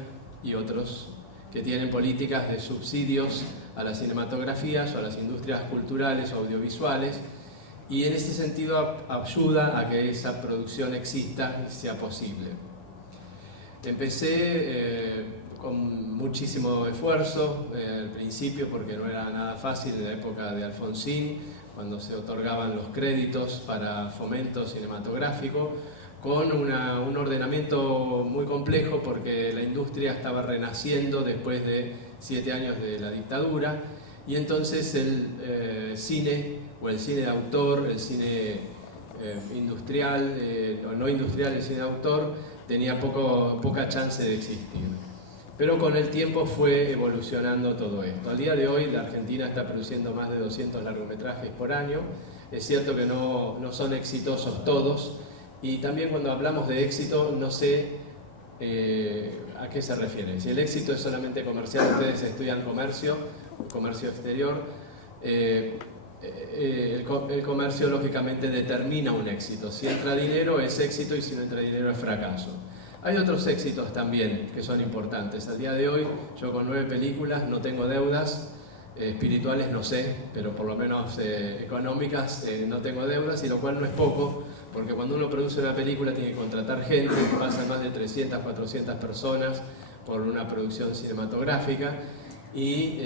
y otros que tienen políticas de subsidios a las cinematografías o a las industrias culturales o audiovisuales, y en ese sentido ayuda a que esa producción exista y sea posible. Empecé con muchísimo esfuerzo al principio, porque no era nada fácil en la época de Alfonsín, cuando se otorgaban los créditos para fomento cinematográfico, con un ordenamiento muy complejo porque la industria estaba renaciendo después de 7 años de la dictadura, y entonces el cine, o el cine de autor, el cine industrial, o no industrial, el cine de autor, tenía poca chance de existir. Pero con el tiempo fue evolucionando todo esto. Al día de hoy la Argentina está produciendo más de 200 largometrajes por año. Es cierto que no son exitosos todos, y también cuando hablamos de éxito no sé a qué se refiere. Si el éxito es solamente comercial, ustedes estudian comercio exterior, el comercio lógicamente determina un éxito. Si entra dinero es éxito y si no entra dinero es fracaso. Hay otros éxitos también que son importantes. Al día de hoy yo con 9 películas no tengo deudas, espirituales no sé, pero por lo menos económicas no tengo deudas, y lo cual no es poco, porque cuando uno produce una película tiene que contratar gente, pasan más de 300, 400 personas por una producción cinematográfica, y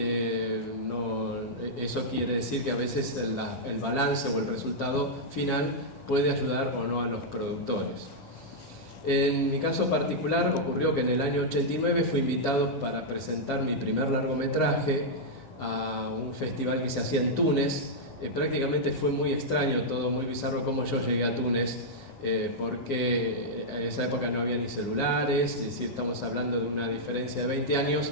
eso quiere decir que a veces el balance o el resultado final puede ayudar o no a los productores. En mi caso particular ocurrió que en el año 89 fui invitado para presentar mi primer largometraje a un festival que se hacía en Túnez. Prácticamente fue muy extraño, todo muy bizarro cómo yo llegué a Túnez, porque en esa época no había ni celulares, es decir, estamos hablando de una diferencia de 20 años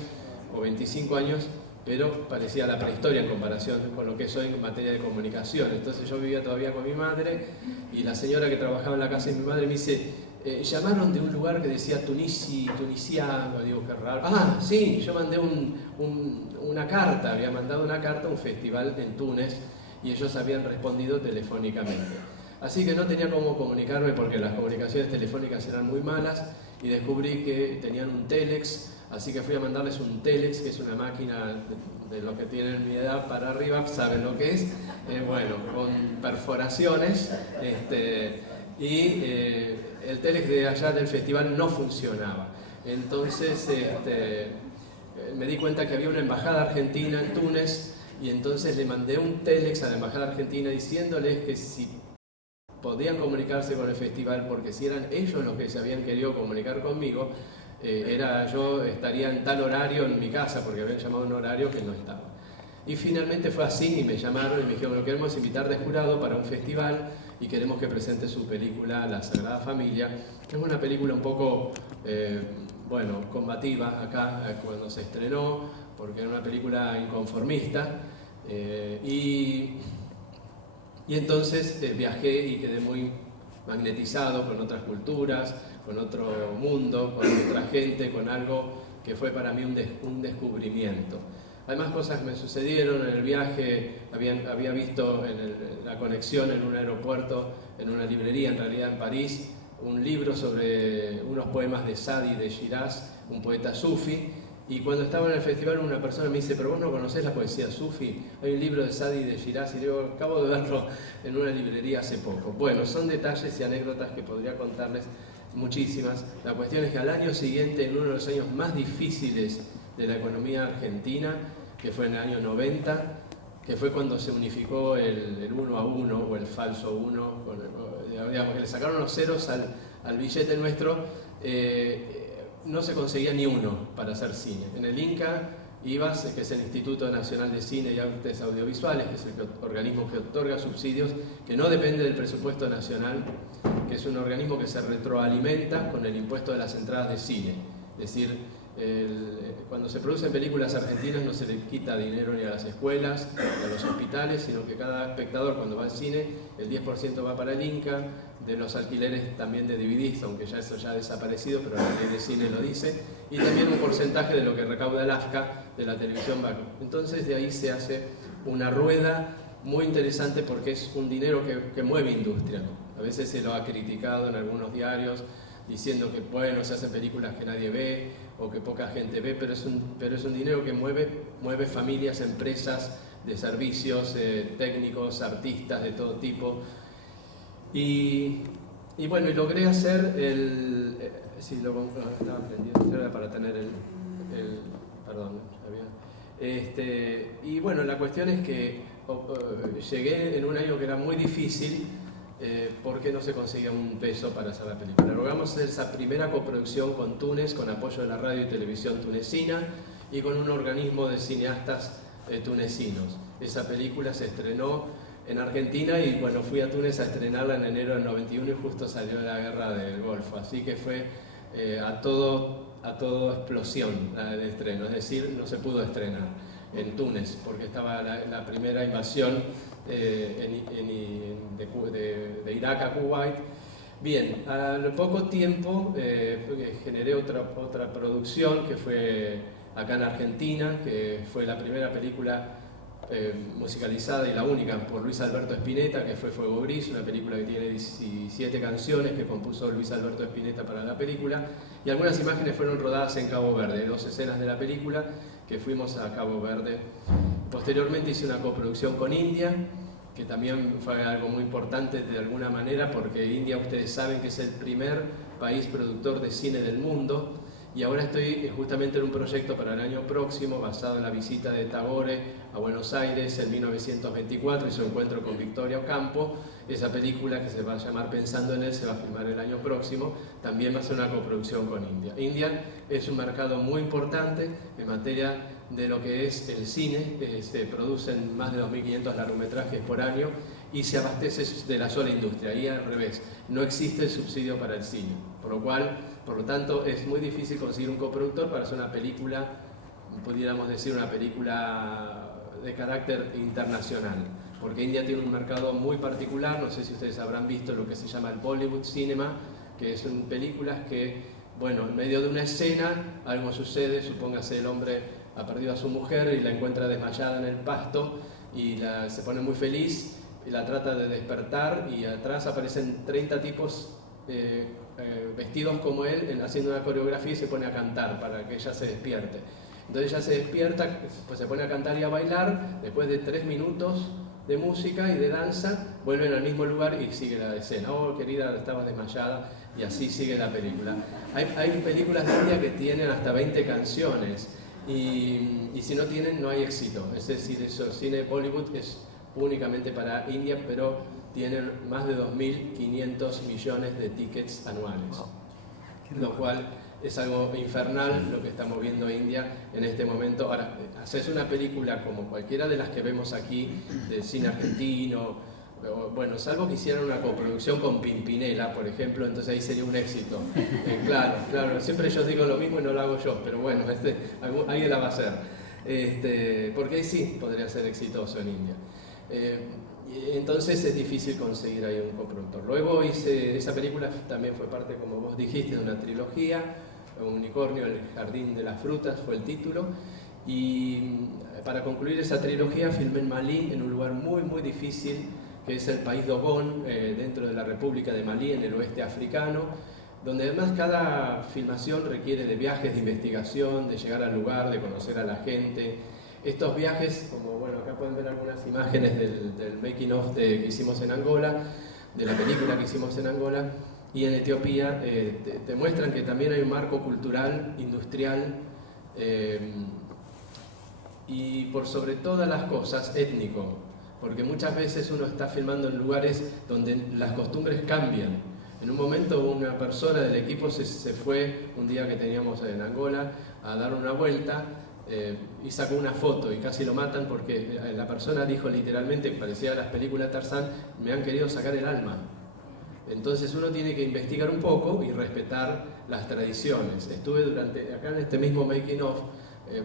o 25 años, pero parecía la prehistoria en comparación con lo que soy en materia de comunicación. Entonces yo vivía todavía con mi madre, y la señora que trabajaba en la casa de mi madre me dice: llamaron de un lugar que decía Tunisia, digo, qué raro. Ah, sí, yo mandé una carta, había mandado una carta a un festival en Túnez y ellos habían respondido telefónicamente. Así que no tenía cómo comunicarme porque las comunicaciones telefónicas eran muy malas y descubrí que tenían un telex, así que fui a mandarles un telex, que es una máquina de los que tienen mi edad para arriba, saben lo que es, bueno, con perforaciones, y el telex de allá del festival no funcionaba. Entonces me di cuenta que había una embajada argentina en Túnez y entonces le mandé un telex a la embajada argentina diciéndoles que si podían comunicarse con el festival, porque si eran ellos los que se habían querido comunicar conmigo, yo estaría en tal horario en mi casa, porque habían llamado un horario que no estaba. Y finalmente fue así y me llamaron y me dijeron: lo queremos invitar de jurado para un festival y queremos que presente su película La Sagrada Familia, que es una película un poco, combativa acá cuando se estrenó, porque era una película inconformista, y entonces viajé y quedé muy magnetizado con otras culturas, con otro mundo, con otra gente, con algo que fue para mí un descubrimiento. Además, cosas me sucedieron en el viaje. Había visto en la conexión en un aeropuerto, en una librería en realidad en París, un libro sobre unos poemas de Sadi de Shiraz, un poeta sufi. Y cuando estaba en el festival una persona me dice: ¿pero vos no conocés la poesía sufi? Hay un libro de Sadi de Shiraz, y digo: acabo de verlo en una librería hace poco. Bueno, son detalles y anécdotas que podría contarles muchísimas. La cuestión es que al año siguiente, en uno de los años más difíciles de la economía argentina, que fue en el año 90, que fue cuando se unificó el 1 a 1 o el falso 1, digamos que le sacaron los ceros al billete nuestro, no se conseguía ni uno para hacer cine. En el INCA, IVAS, que es el Instituto Nacional de Cine y Artes Audiovisuales, que es el organismo que otorga subsidios, que no depende del presupuesto nacional, que es un organismo que se retroalimenta con el impuesto de las entradas de cine. Es decir, cuando se producen películas argentinas no se le quita dinero ni a las escuelas ni a los hospitales, sino que cada espectador cuando va al cine, el 10% va para el INCA, de los alquileres también de DVDs, aunque ya eso ya ha desaparecido, pero la ley de cine lo dice, y también un porcentaje de lo que recauda el AFCA de la televisión vaca. Entonces de ahí se hace una rueda muy interesante porque es un dinero que mueve industria, ¿no? A veces se lo ha criticado en algunos diarios diciendo que bueno, se hacen películas que nadie ve o que poca gente ve, pero es un dinero que mueve familias, empresas de servicios, técnicos, artistas de todo tipo. Y bueno, y logré hacer estaba aprendiendo, era para tener perdón, y bueno, la cuestión es que llegué en un año que era muy difícil, porque no se conseguía un peso para hacer la película. Logramos hacer esa primera coproducción con Túnez, con apoyo de la radio y televisión tunecina y con un organismo de cineastas tunecinos. Esa película se estrenó en Argentina y bueno, fui a Túnez a estrenarla en enero del 91 y justo salió la guerra del Golfo, así que fue a todo explosión el estreno, es decir, no se pudo estrenar en Túnez porque estaba la primera invasión de Irak a Kuwait. Bien, al poco tiempo generé otra producción que fue acá en Argentina, que fue la primera película musicalizada y la única por Luis Alberto Spinetta, que fue Fuego Gris, una película que tiene 17 canciones que compuso Luis Alberto Spinetta para la película, y algunas imágenes fueron rodadas en Cabo Verde, 2 escenas de la película que fuimos a Cabo Verde. Posteriormente hice una coproducción con India, que también fue algo muy importante de alguna manera, porque India, ustedes saben que es el primer país productor de cine del mundo, y ahora estoy justamente en un proyecto para el año próximo basado en la visita de Tagore a Buenos Aires en 1924 y su encuentro con Victoria Ocampo. Esa película, que se va a llamar Pensando en él, se va a filmar el año próximo, también va a ser una coproducción con India. India es un mercado muy importante en materia de lo que es el cine, se producen más de 2.500 largometrajes por año y se abastece de la sola industria, y al revés, no existe el subsidio para el cine, por lo tanto es muy difícil conseguir un coproductor para hacer una película, pudiéramos decir una película de carácter internacional, porque India tiene un mercado muy particular. No sé si ustedes habrán visto lo que se llama el Bollywood Cinema, que son películas que, bueno, en medio de una escena algo sucede, supóngase el hombre ha perdido a su mujer y la encuentra desmayada en el pasto y se pone muy feliz y la trata de despertar y atrás aparecen 30 tipos vestidos como él haciendo una coreografía y se pone a cantar para que ella se despierte. Entonces ella se despierta, pues se pone a cantar y a bailar, después de 3 minutos de música y de danza, vuelven al mismo lugar y sigue la escena. Oh, querida, estabas desmayada, y así sigue la película. Hay películas de India que tienen hasta 20 canciones, y si no tienen, no hay éxito. Es decir, eso, cine Bollywood es únicamente para India, pero tienen más de 2.500 millones de tickets anuales, lo cual es algo infernal lo que está moviendo India en este momento. Ahora, haces una película como cualquiera de las que vemos aquí, de cine argentino, bueno, salvo que hicieran una coproducción con Pimpinela, por ejemplo, entonces ahí sería un éxito. Claro, siempre yo digo lo mismo y no lo hago yo, pero bueno, alguien la va a hacer. Porque ahí sí podría ser exitoso en India. Entonces es difícil conseguir ahí un coproductor. Luego esa película también fue parte, como vos dijiste, de una trilogía. Un unicornio, el jardín de las frutas fue el título, y para concluir esa trilogía filmé en Malí, en un lugar muy muy difícil que es el país Dogon, dentro de la República de Malí, en el oeste africano, donde además cada filmación requiere de viajes de investigación, de llegar al lugar, de conocer a la gente. Estos viajes, como bueno, acá pueden ver algunas imágenes del making of que hicimos en Angola, de la película que hicimos en Angola, y en Etiopía, te muestran que también hay un marco cultural, industrial, y por sobre todas las cosas, étnico, porque muchas veces uno está filmando en lugares donde las costumbres cambian. En un momento una persona del equipo se fue, un día que teníamos en Angola, a dar una vuelta, y sacó una foto y casi lo matan porque la persona dijo literalmente, parecía las películas Tarzán, me han querido sacar el alma. Entonces uno tiene que investigar un poco y respetar las tradiciones. Estuve acá en este mismo making of,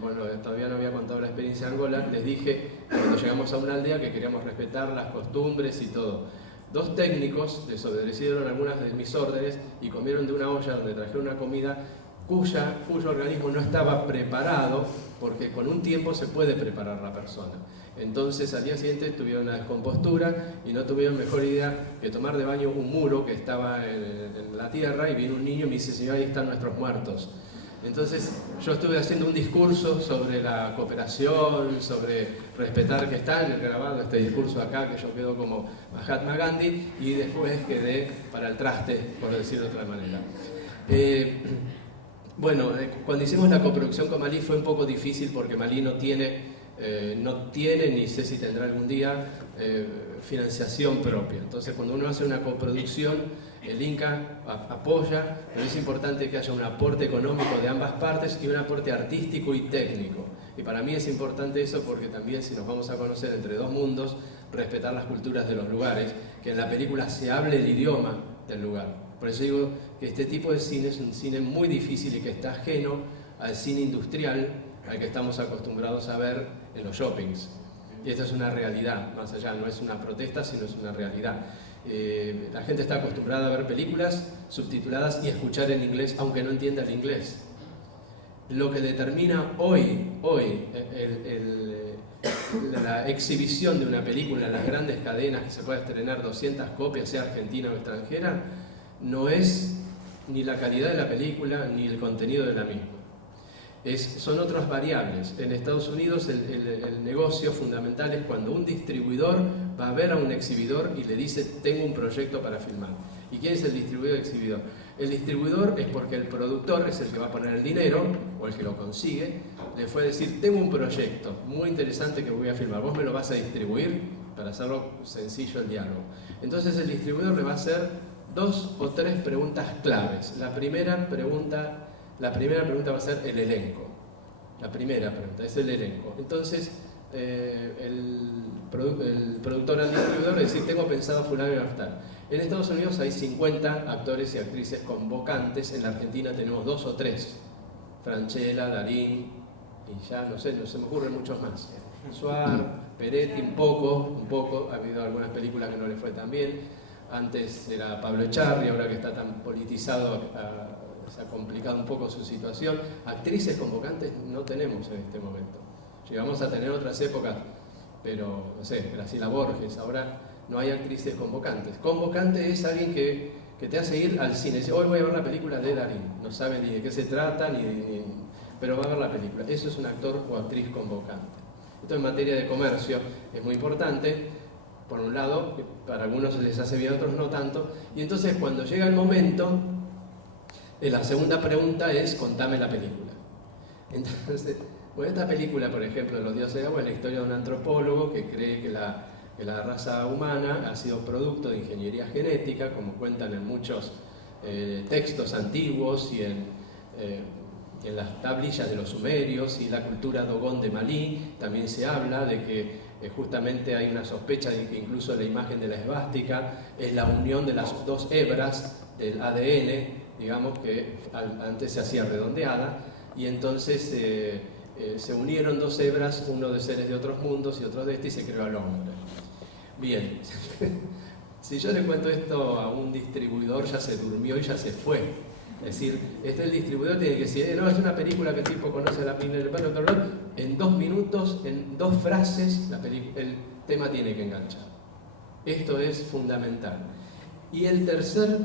bueno, todavía no había contado la experiencia en Angola, les dije cuando llegamos a una aldea que queríamos respetar las costumbres y todo. 2 técnicos desobedecieron algunas de mis órdenes y comieron de una olla donde trajeron una comida cuyo organismo no estaba preparado, porque con un tiempo se puede preparar la persona. Entonces al día siguiente tuvieron una descompostura y no tuvieron mejor idea que tomar de baño un muro que estaba en la tierra, y vino un niño y me dice, señor, ahí están nuestros muertos. Entonces yo estuve haciendo un discurso sobre la cooperación, sobre respetar, que está grabado este discurso acá, que yo quedo como Mahatma Gandhi, y después quedé para el traste, por decirlo de otra manera. Bueno, cuando hicimos la coproducción con Malí fue un poco difícil porque Malí no tiene, ni sé si tendrá algún día, financiación propia. Entonces cuando uno hace una coproducción, el Inca apoya, pero es importante que haya un aporte económico de ambas partes y un aporte artístico y técnico. Y para mí es importante eso porque también, si nos vamos a conocer entre 2 mundos, respetar las culturas de los lugares, que en la película se hable el idioma del lugar. Por eso digo que este tipo de cine es un cine muy difícil y que está ajeno al cine industrial al que estamos acostumbrados a ver en los shoppings. Y esta es una realidad, más allá, no es una protesta, sino es una realidad. La gente está acostumbrada a ver películas subtituladas y escuchar en inglés, aunque no entienda el inglés. Lo que determina hoy la exhibición de una película en las grandes cadenas, que se puede estrenar 200 copias, sea argentina o extranjera, no es ni la calidad de la película ni el contenido de la misma. Son otras variables. En Estados Unidos el negocio fundamental es cuando un distribuidor va a ver a un exhibidor y le dice, tengo un proyecto para filmar. ¿Y quién es el distribuidor y exhibidor? El distribuidor es porque el productor es el que va a poner el dinero, o el que lo consigue, le fue a decir, tengo un proyecto muy interesante que voy a filmar, ¿vos me lo vas a distribuir? Para hacerlo sencillo el diálogo. Entonces el distribuidor le va a hacer 2 o 3 preguntas claves. La primera pregunta va a ser el elenco. La primera pregunta es el elenco. Entonces, el productor al distribuidor le dice, tengo pensado fulano y tal. En Estados Unidos hay 50 actores y actrices convocantes, en la Argentina tenemos 2 o 3. Franchella, Darín, y ya no se me ocurren muchos más. Suar, Peretti, un poco, ha habido algunas películas que no le fue tan bien. Antes era Pablo Echarri, ahora que está tan politizado, se ha complicado un poco su situación. Actrices convocantes no tenemos en este momento. Llegamos a tener otras épocas, pero no sé, Graciela Borges, ahora no hay actrices convocantes. Convocante es alguien que te hace ir al cine. Dice, hoy voy a ver la película de Darín. No sabe ni de qué se trata, pero va a ver la película. Eso es un actor o actriz convocante. Esto en materia de comercio es muy importante. Por un lado, para algunos les hace bien, a otros no tanto. Y entonces cuando llega el momento, la segunda pregunta es, contame la película. Entonces, bueno, esta película, por ejemplo, Los dioses de agua, es la historia de un antropólogo que cree que la raza humana ha sido producto de ingeniería genética, como cuentan en muchos textos antiguos y en las tablillas de los sumerios, y la cultura Dogón de Malí también se habla de que justamente hay una sospecha de que incluso la imagen de la esvástica es la unión de las dos hebras del ADN, digamos que antes se hacía redondeada, y entonces se unieron dos hebras, uno de seres de otros mundos y otro de este, y se creó al hombre. Bien, si yo le cuento esto a un distribuidor, ya se durmió y ya se fue. Es decir, el distribuidor tiene que decir, no, es una película que el tipo conoce la en 2 minutos, en 2 frases, el tema tiene que enganchar. Esto es fundamental. Y el tercer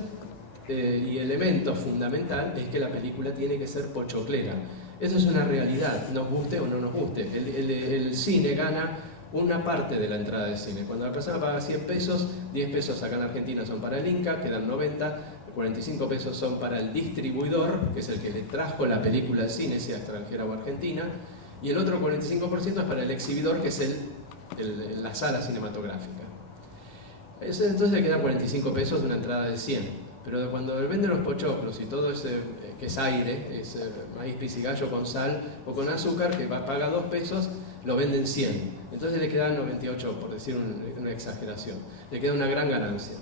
elemento fundamental es que la película tiene que ser pochoclera. Eso es una realidad, nos guste o no nos guste. El cine gana una parte de la entrada del cine. Cuando la persona paga 100 pesos, 10 pesos acá en Argentina son para el Inca, quedan 90, 45 pesos son para el distribuidor, que es el que le trajo la película al cine, sea extranjera o argentina, y el otro 45% es para el exhibidor, que es la sala cinematográfica. Entonces le quedan 45 pesos de una entrada de 100. Pero cuando venden los pochoclos y todo ese que es aire, es maíz pisigallo con sal o con azúcar, que paga 2 pesos, lo venden 100. Entonces le quedan 98, por decir una exageración. Le queda una gran ganancia.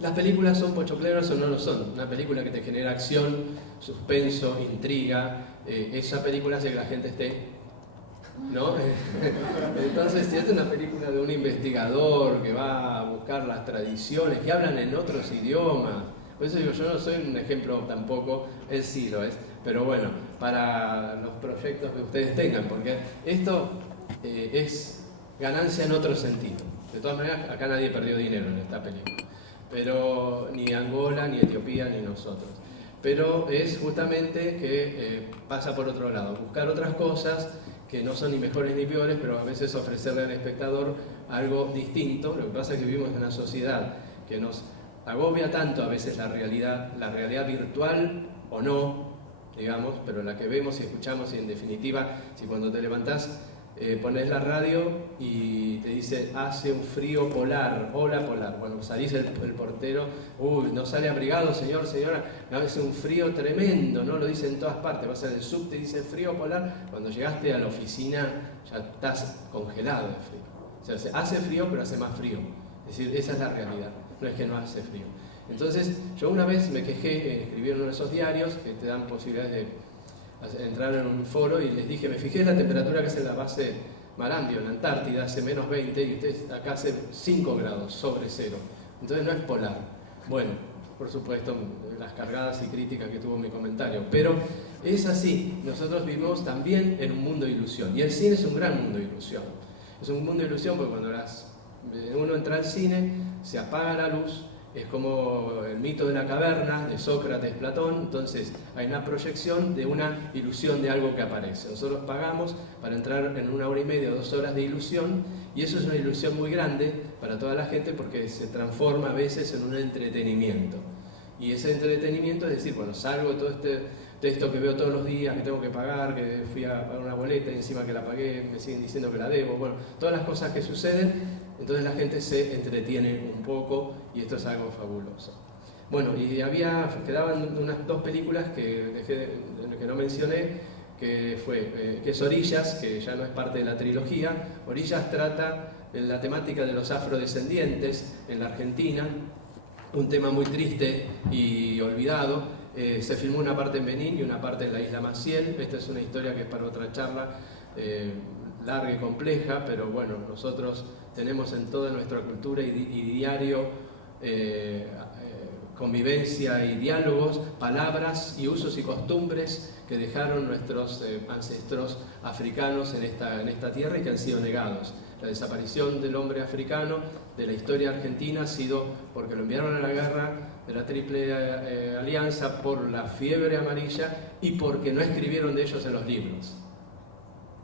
¿Las películas son pochocleras o no lo son? Una película que te genera acción, suspenso, intriga, esa película hace que la gente esté, ¿no? Entonces, si es una película de un investigador que va a buscar las tradiciones, que hablan en otros idiomas, por eso digo, yo no soy un ejemplo tampoco, él sí lo es, pero bueno, para los proyectos que ustedes tengan, porque esto es ganancia en otro sentido. De todas maneras, acá nadie perdió dinero en esta película, pero ni Angola, ni Etiopía, ni nosotros. Pero es justamente que pasa por otro lado, buscar otras cosas que no son ni mejores ni peores, pero a veces ofrecerle al espectador algo distinto. Lo que pasa es que vivimos en una sociedad que nos agobia tanto a veces la realidad virtual o no, digamos, pero la que vemos y escuchamos, y en definitiva, si cuando te levantás pones la radio y te dice hace un frío polar, hola polar, bueno, salís el portero, uy, no sale abrigado señor, señora, hace un frío tremendo, ¿no? Lo dice en todas partes, vas en el subte y dice frío polar, cuando llegaste a la oficina ya estás congelado de frío. O sea, hace frío pero hace más frío, es decir, esa es la realidad, no es que no hace frío. Entonces, yo una vez me quejé, escribí en uno de esos diarios que te dan posibilidades de entrar en un foro, y les dije, me fijé en la temperatura que hace en la base Marambio, en Antártida, hace menos 20, y ustedes acá hace 5 grados sobre cero. Entonces no es polar. Bueno, por supuesto, las cargadas y críticas que tuvo mi comentario, pero es así. Nosotros vivimos también en un mundo de ilusión, y el cine es un gran mundo de ilusión. Es un mundo de ilusión porque cuando uno entra al cine, se apaga la luz. Es como el mito de la caverna de Sócrates, Platón. Entonces hay una proyección de una ilusión de algo que aparece. Nosotros pagamos para entrar en 1 hora y media o 2 horas de ilusión, y eso es una ilusión muy grande para toda la gente porque se transforma a veces en un entretenimiento. Y ese entretenimiento es decir, bueno, salgo de esto que veo todos los días, que tengo que pagar, que fui a pagar una boleta y encima que la pagué me siguen diciendo que la debo, bueno, todas las cosas que suceden. Entonces la gente se entretiene un poco y esto es algo fabuloso. Bueno, y quedaban unas 2 películas que no mencioné, que es Orillas, que ya no es parte de la trilogía. Orillas trata la temática de los afrodescendientes en la Argentina, un tema muy triste y olvidado. Se filmó una parte en Benín y una parte en la isla Maciel. Esta es una historia que es para otra charla, larga y compleja, pero bueno, nosotros tenemos en toda nuestra cultura y diario convivencia y diálogos, palabras y usos y costumbres que dejaron nuestros ancestros africanos en esta tierra y que han sido negados. La desaparición del hombre africano de la historia argentina ha sido porque lo enviaron a la guerra de la Triple Alianza por la fiebre amarilla y porque no escribieron de ellos en los libros.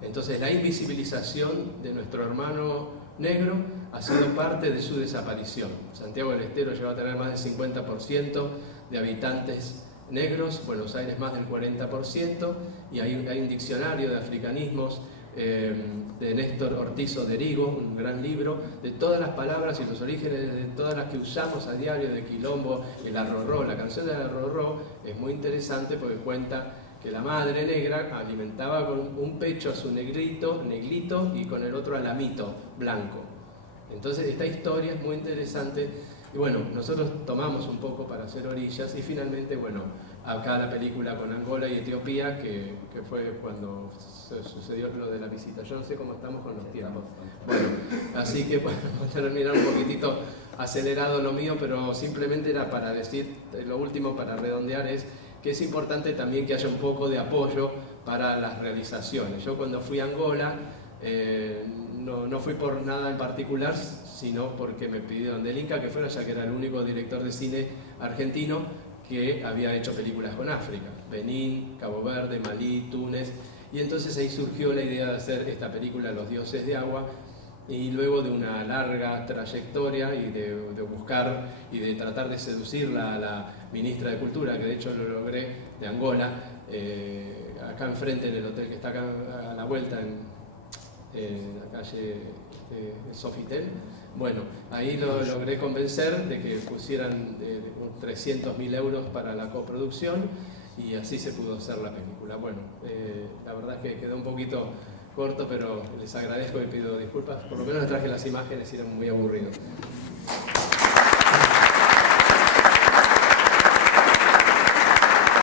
Entonces la invisibilización de nuestro hermano negro ha sido parte de su desaparición. Santiago del Estero lleva a tener más del 50% de habitantes negros, Buenos Aires más del 40%, y hay un diccionario de africanismos de Néstor Ortiz Oderigo, un gran libro, de todas las palabras y los orígenes de todas las que usamos a diario, de quilombo, el arrorró. La canción del arrorró es muy interesante porque cuenta que la madre negra alimentaba con un pecho a su negrito y con el otro al amito blanco. Entonces esta historia es muy interesante y bueno, nosotros tomamos un poco para hacer orillas y finalmente, bueno, acá la película con Angola y Etiopía, que fue cuando sucedió lo de la visita. Yo no sé cómo estamos con los tiempos. Bueno, así que bueno, voy a terminar un poquitito acelerado lo mío, pero simplemente era para decir, lo último para redondear es que es importante también que haya un poco de apoyo para las realizaciones. Yo cuando fui a Angola, no fui por nada en particular, sino porque me pidieron del Inca que fuera, ya que era el único director de cine argentino que había hecho películas con África, Benín, Cabo Verde, Malí, Túnez, y entonces ahí surgió la idea de hacer esta película Los Dioses de Agua, y luego de una larga trayectoria y de buscar y de tratar de seducirla a la ministra de Cultura, que de hecho lo logré, de Angola, acá enfrente en el hotel que está acá a la vuelta en la calle Sofitel. Bueno, ahí lo logré convencer de que pusieran 300.000 euros para la coproducción y así se pudo hacer la película. Bueno, la verdad es que quedó un poquito corto, pero les agradezco y pido disculpas. Por lo menos les traje las imágenes y eran muy aburridos.